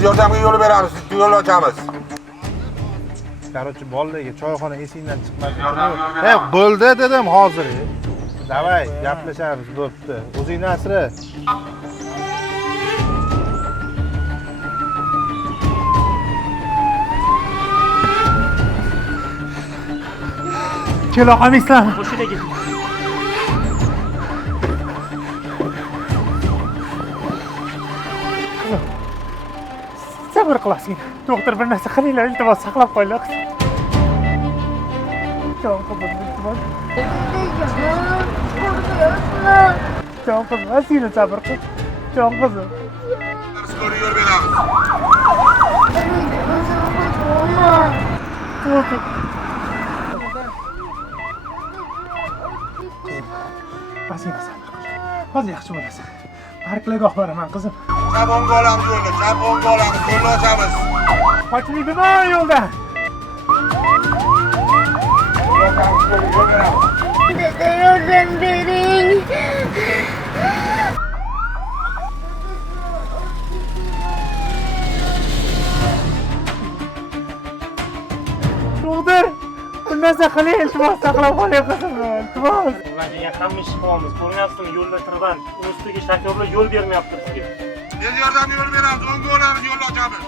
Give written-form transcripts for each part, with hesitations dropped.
Tez yordamga yo'l beramiz, yo'l ochamiz. Короче, bolalarga choyxona esingdan chiqmasin. Bo'ldi dedim hozir. Davay, gaplashamiz, bo'pti. O'zing Nasri. Kelo qamislar. Mashinaga. Sabr qilasizmi? Doktor bir narsa qilinglar, iltimos saqlab qo'yinglar. Jon qizim, iltimos. Jon qizim, asina sabr qil. Jon qizim. Skor yo'l beramiz. Asina sabr qil. Hozir yaxshi bo'lasan. Parklarga boraman qizim. Chaponga olamiz yo'lni, chaponga olamiz, yo'lni ochamiz. Qochmaydimi yo'lda? Dede yordam bering. Doktor, bir narsa qiling, iltimos saqlab qoling qizim, iltimos. Ularga hamma ish qilyapmiz. Ko'ryapsizmi, yo'lda tirband. Ustiga shofyorlar yo'l bermayapti bizga. Tez yordamga yo'l beramiz, o'ngga olamiz, yo'lni ochamiz.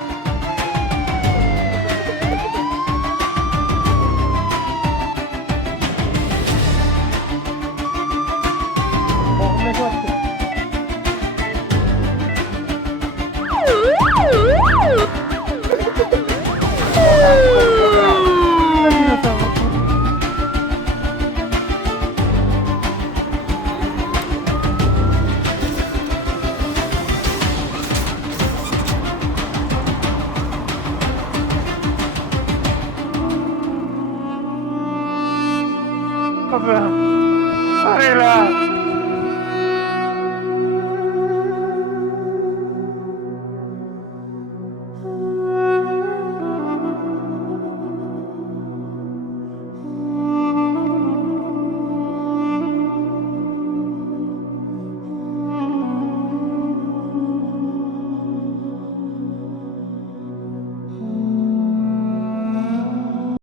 Qizim, qaranglar.